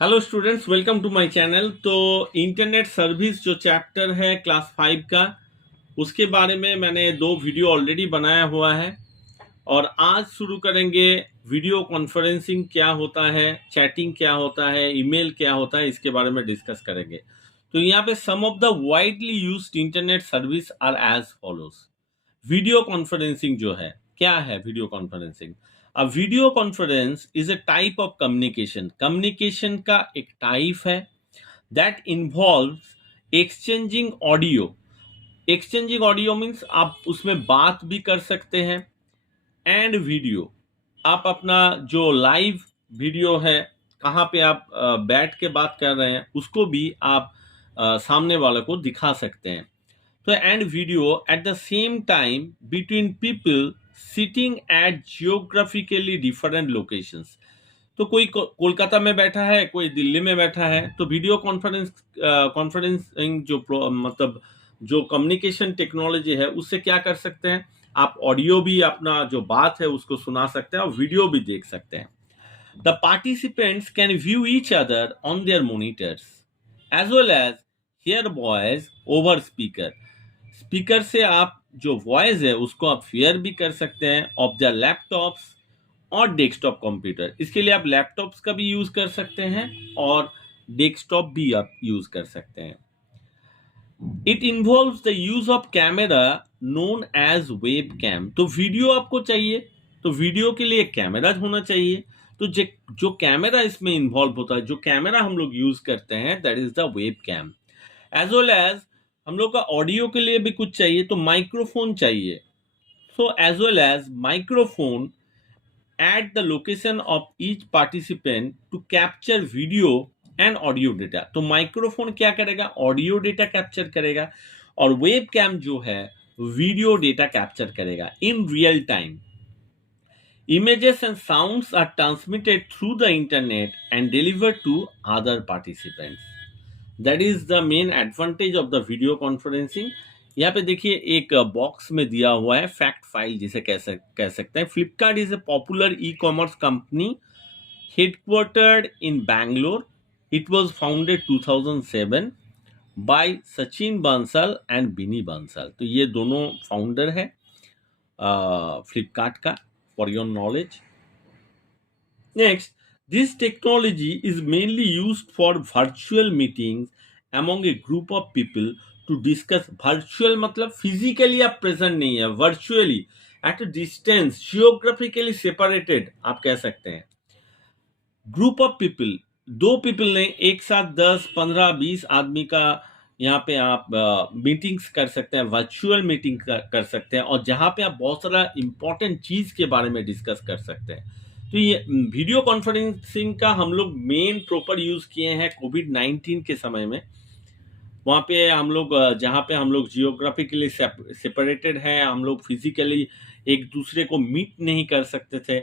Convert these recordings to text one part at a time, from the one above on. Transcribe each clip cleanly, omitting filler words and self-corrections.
Hello students, welcome to my channel. तो internet service जो chapter है क्लास 5 का, उसके बारे में मैंने दो वीडियो ऑलरेडी बनाया हुआ है और आज शुरू करेंगे। वीडियो कॉन्फ्रेंसिंग क्या होता है, चैटिंग क्या होता है, ईमेल क्या होता है, इसके बारे में डिस्कस करेंगे। तो यहाँ पे some of the widely used internet service are as follows. Video conferencing जो है, क्या है वीडियो कॉन्फ्रेंसिंग? अब video conference is a type of communication. Communication का एक टाइप है that involves exchanging audio. Exchanging audio means आप उसमें बात भी कर सकते हैं एंड वीडियो। आप अपना जो लाइव वीडियो है, कहाँ पे आप बैठ के बात कर रहे हैं, उसको भी आप सामने वाले को दिखा सकते हैं। तो and video at the same time between people sitting at geographically different locations. तो कोई कोलकाता में बैठा है, कोई दिल्ली में बैठा है, तो वीडियो कॉन्फ्रेंसिंग जो मतलब जो कम्युनिकेशन टेक्नोलॉजी है, उससे क्या कर सकते हैं, आप ऑडियो भी अपना जो बात है उसको सुना सकते हैं और वीडियो भी देख सकते हैं। The participants can view each other on their monitors as well as hear voice over speaker. Speaker से आप जो वॉइस है उसको आप फेयर भी कर सकते हैं ऑफ द लैपटॉप्स और डेस्कटॉप कंप्यूटर। इसके लिए आप लैपटॉप्स का भी यूज कर सकते हैं और डेस्कटॉप भी आप यूज कर सकते हैं। It involves the use of camera known as web cam. तो वीडियो आपको चाहिए, तो वीडियो के लिए कैमरा होना चाहिए। तो जो कैमरा इसमें इन्वॉल्व होता है, जो कैमरा हम लोग यूज करते हैं, that is the web cam. As well as हम लोग का ऑडियो के लिए भी कुछ चाहिए, तो माइक्रोफोन चाहिए। So as well as microphone at the location of each participant to capture video and audio data। तो माइक्रोफोन क्या करेगा, ऑडियो डेटा कैप्चर करेगा और वेब कैम जो है वीडियो डेटा कैप्चर करेगा in real time. Images and sounds are transmitted through the internet and delivered to other participants। That is the main advantage of the video conferencing। यहाँ पे देखिए एक box में दिया हुआ है फैक्ट फाइल, जिसे कह सकते हैं। Flipkart is a popular e commerce company headquartered in Bangalore। It was founded 2007 by Sachin Bansal and बिनी बंसल। तो ये दोनों फाउंडर है फ्लिपकार्ट का, for your knowledge. Next, this technology is mainly used for virtual meetings among a group of people to discuss। virtual मतलब physically आप present नहीं है, virtually at a distance, geographically separated आप कह सकते हैं। ग्रुप ऑफ पीपल, दो people ने एक साथ 10, 15, 20 आदमी का यहाँ पे आप मीटिंग्स कर सकते हैं, वर्चुअल मीटिंग कर सकते हैं और जहाँ पे आप बहुत सारा इंपॉर्टेंट चीज के बारे में डिस्कस कर सकते हैं। तो ये वीडियो कॉन्फ्रेंसिंग का हम लोग मेन प्रॉपर यूज किए हैं कोविड-19 के समय में। वहाँ पे हम लोग जहाँ पे हम लोग जियोग्राफिकली सेपरेटेड हैं, हम लोग फिजिकली एक दूसरे को मीट नहीं कर सकते थे,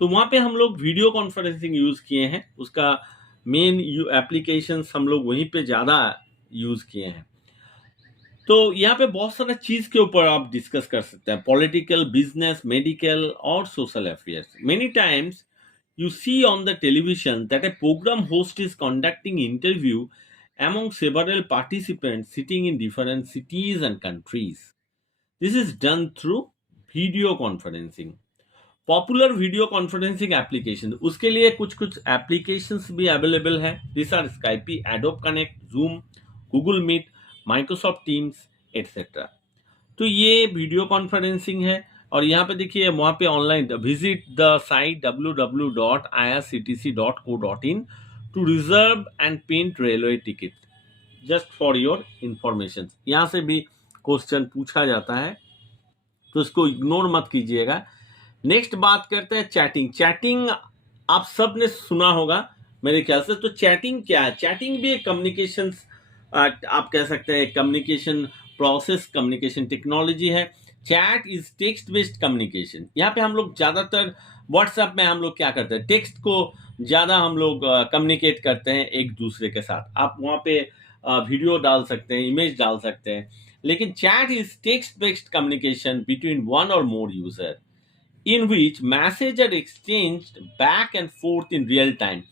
तो वहाँ पे हम लोग वीडियो कॉन्फ्रेंसिंग यूज किए हैं। उसका मेन एप्लीकेशंस हम लोग वहीं पे ज़्यादा यूज किए हैं। तो यहाँ पे बहुत सारा चीज के ऊपर आप डिस्कस कर सकते हैं, पॉलिटिकल, बिजनेस, मेडिकल और social affairs. Many times you see on the television that a program host is conducting interview among several participants sitting in different cities and countries। This is done through video conferencing। Popular video conferencing application, उसके लिए कुछ कुछ applications भी available है। This are Skype, Adobe Connect, Zoom, Google Meet, Microsoft Teams etcetera. तो ये video conferencing है। और यहाँ पे देखिए, वहाँ पे online visit the site www.irctc.co.in to reserve and print railway ticket, just for your information. यहाँ से भी क्वेश्चन पूछा जाता है, तो इसको इग्नोर मत कीजिएगा। नेक्स्ट बात करते हैं चैटिंग। चैटिंग आप सब ने सुना होगा मेरे ख्याल से। तो चैटिंग क्या है? चैटिंग भी एक कम्युनिकेशन, आप कह सकते हैं कम्युनिकेशन प्रोसेस, कम्युनिकेशन टेक्नोलॉजी है। Chat is text based communication. यहाँ पे हम लोग ज्यादातर व्हाट्सएप में हम लोग क्या करते हैं, टेक्स्ट को ज्यादा हम लोग कम्युनिकेट करते हैं एक दूसरे के साथ। आप वहाँ पे वीडियो डाल सकते हैं, इमेज डाल सकते हैं, लेकिन chat is text based communication between one और मोर user in which messages are exchanged back and forth in real time।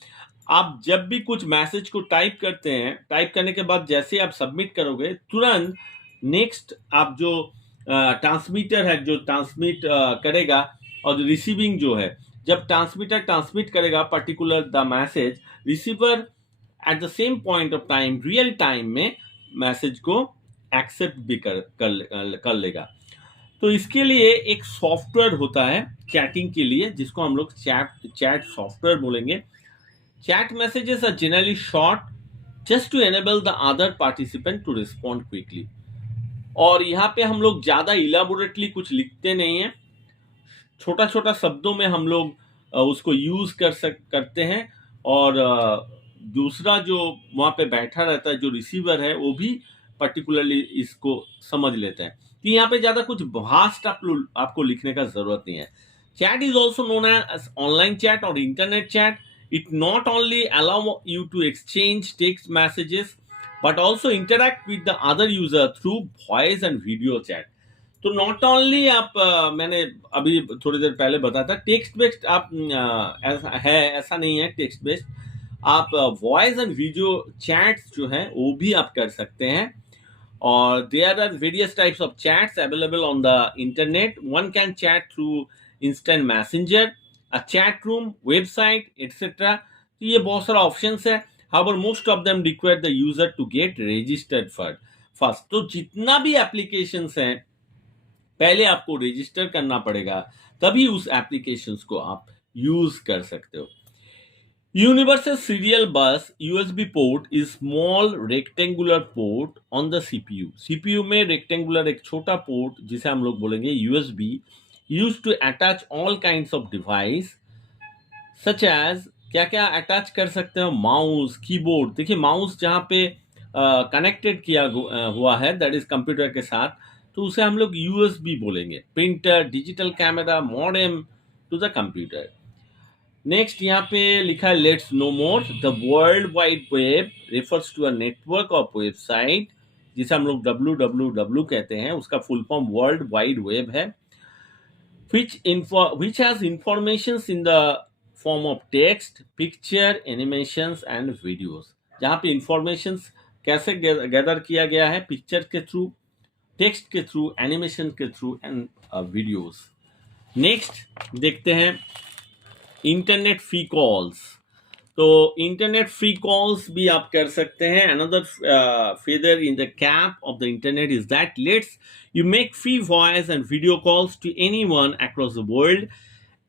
आप जब भी कुछ मैसेज को टाइप करते हैं, टाइप करने के बाद जैसे आप सबमिट करोगे, तुरंत नेक्स्ट आप जो ट्रांसमीटर है जो ट्रांसमिट करेगा, और रिसीविंग जो है, जब ट्रांसमीटर ट्रांसमिट करेगा particular the message, receiver at the same point of time real time में मैसेज को एक्सेप्ट भी कर लेगा। तो इसके लिए एक सॉफ्टवेयर होता है चैटिंग के लिए, जिसको हम लोग चैट सॉफ्टवेयर बोलेंगे। Chat messages are generally short just to enable the other participant to respond quickly. और यहाँ पे हम लोग ज़्यादा इलाबोरेटली कुछ लिखते नहीं हैं, छोटा छोटा शब्दों में हम लोग उसको यूज़ करते हैं, और दूसरा जो वहाँ पे बैठा रहता है जो रिसीवर है वो भी पर्टिकुलरली इसको समझ लेते हैं कि यहाँ पे ज़्यादा कुछ भास्ट आपको लिखने का ज़रूरत नहीं है। Chat is also known as online chat और internet chat. It not only allow you to exchange text messages but also interact with the other user through voice and video chat. तो not only आप मैंने अभी थोड़ी देर पहले बताया था text based आप ऐसा नहीं है टेक्स्ट बेस्ड, आप वॉइस एंड वीडियो चैट्स जो है वो भी आप कर सकते हैं। और there are various types of chats available on the internet. One can chat through instant messenger, a chat room, website, etc. तो ये बहुत सारा ऑप्शंस है। However, most of them require the user to get registered first. तो जितना भी applications हैं पहले आपको रजिस्टर करना पड़ेगा, तभी उस एप्लीकेशंस को आप यूज कर सकते हो। Universal Serial Bus USB port is small rectangular port on the CPU. CPU में rectangular एक छोटा पोर्ट जिसे हम लोग बोलेंगे USB, used to attach all kinds of device such as क्या क्या अटैच कर सकते हो, माउस, कीबोर्ड। देखिए माउस जहाँ पे कनेक्टेड किया हुआ है दैट इज कंप्यूटर के साथ, तो उसे हम लोग USB बोलेंगे। Printer, digital camera, modem to the computer. Next यहाँ पे लिखा है let's know more. The world wide web refers to a network of website, जिसे हम लोग WWW कहते हैं, उसका full form world wide web है। which has informations in the form of text, picture, animations and videos. जहाँ पे informations कैसे गैदर किया गया है, पिक्चर के थ्रू, टेक्स्ट के थ्रू, एनिमेशन के थ्रू एंड वीडियोस। नेक्स्ट देखते हैं इंटरनेट फ्री कॉल्स। तो इंटरनेट फ्री कॉल्स भी आप कर सकते हैं। Another feather in the cap of the internet is that lets you make free voice and video calls to anyone across the world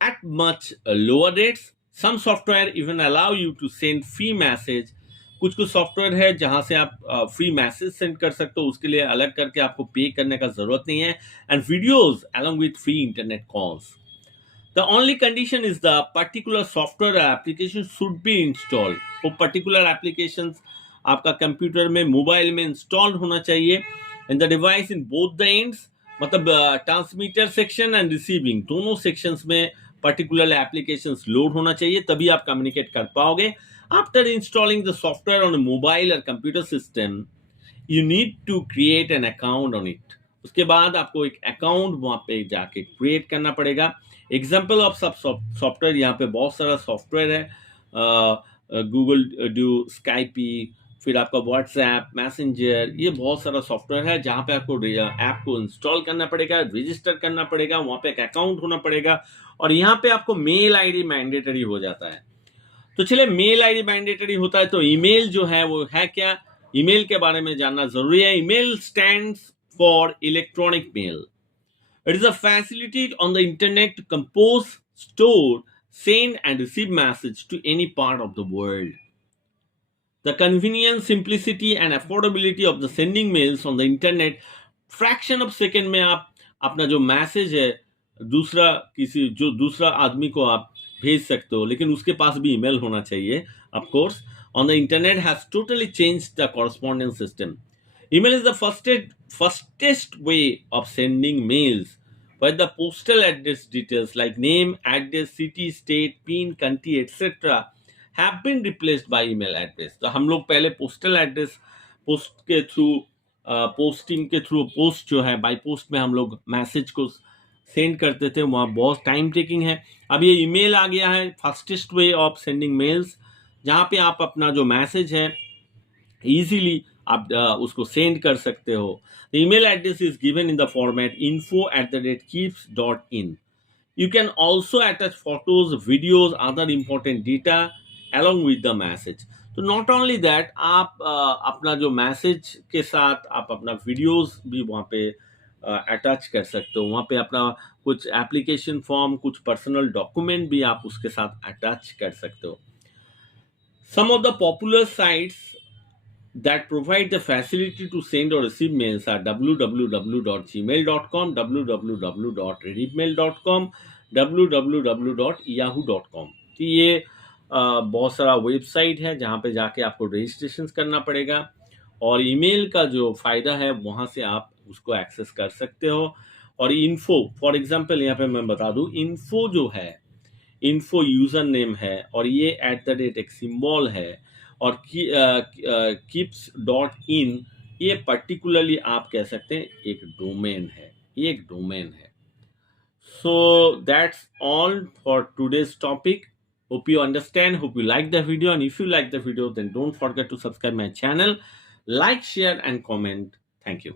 at much lower rates. Some software even allow you to send free message. कुछ software है जहां से आप free message send कर सकते हो, उसके लिए अलग करके आपको पे करने का जरूरत नहीं है। And videos along with free internet calls. The only condition is the particular software or application should be installed. वो particular applications आपका कंप्यूटर में, मोबाइल में इंस्टॉल होना चाहिए। And the device in both the ends, मतलब transmitter section and receiving दोनों sections में particular applications load होना चाहिए, तभी आप कम्युनिकेट कर पाओगे। After installing the software on mobile और computer system, you need to create an account on it. उसके बाद आपको एक अकाउंट वहां पे जाके क्रिएट करना पड़ेगा। एग्जाम्पल ऑफ सब सॉफ्टवेयर, यहाँ पे बहुत सारा सॉफ्टवेयर है, गूगल डू, स्काइपी, फिर आपका व्हाट्सएप, मैसेंजर, ये बहुत सारा सॉफ्टवेयर है जहाँ पे आपको ऐप को इंस्टॉल करना पड़ेगा, रजिस्टर करना पड़ेगा, वहाँ पे एक अकाउंट होना पड़ेगा, और यहाँ पे आपको मेल आईडी मैंडेटरी हो जाता है। तो चलिए मेल आईडी मैंडेटरी होता है तो ईमेल जो है वो है क्या, ईमेल के बारे में जानना जरूरी है। Email stands for electronic mail. It is a facility on the internet to compose, store, send and receive message to any part of the world. The convenience, simplicity and affordability of the sending mails on the internet, fraction of second में आप अपना जो message है दूसरा आदमी को आप भेज सकते हो, लेकिन उसके पास भी ईमेल होना चाहिए of course. On the internet has totally changed the correspondence system. Email is the fastest way of sending mails, where the postal address details like name, address, city, state, PIN, country, etc. have been replaced by email address. तो हम लोग पहले postal address post के through posting के through post जो है by post में हम लोग मैसेज को सेंड करते थे, वहाँ बहुत टाइम टेकिंग है। अब ये ईमेल आ गया है, fastest way of sending mails. जहाँ पे आप अपना जो मैसेज है इजीली आप उसको सेंड कर सकते हो. Email address is given in the format info@keeps.in. You can also attach photos, videos, other important data along with the message. तो नॉट ओनली दैट आप अपना जो मैसेज के साथ आप अपना वीडियोस भी वहाँ पे अटैच कर सकते हो. वहाँ पे अपना कुछ एप्लीकेशन फॉर्म, कुछ पर्सनल डॉक्यूमेंट भी आप उसके साथ अटैच कर सकते हो. Some of the popular sites that provide the facility to send or receive mails are www.gmail.com, www.redditmail.com, www.yahoo.com. तो ये बहुत सारा वेबसाइट है जहाँ पे जाके आपको रजिस्ट्रेशन करना पड़ेगा और ईमेल का जो फ़ायदा है वहाँ से आप उसको एक्सेस कर सकते हो. और इन्फो, फॉर एग्जांपल यहाँ पे मैं बता दूँ, इन्फो जो है, इन्फो यूज़र नेम है और ये @ एक सिंबल है और keeps.in ये पर्टिकुलरली आप कह सकते हैं एक डोमेन है, ये एक डोमेन है. So that's all for today's topic. Hope you understand, hope you like the video, and if you like the video then don't forget to subscribe my channel, like, share and comment. Thank you.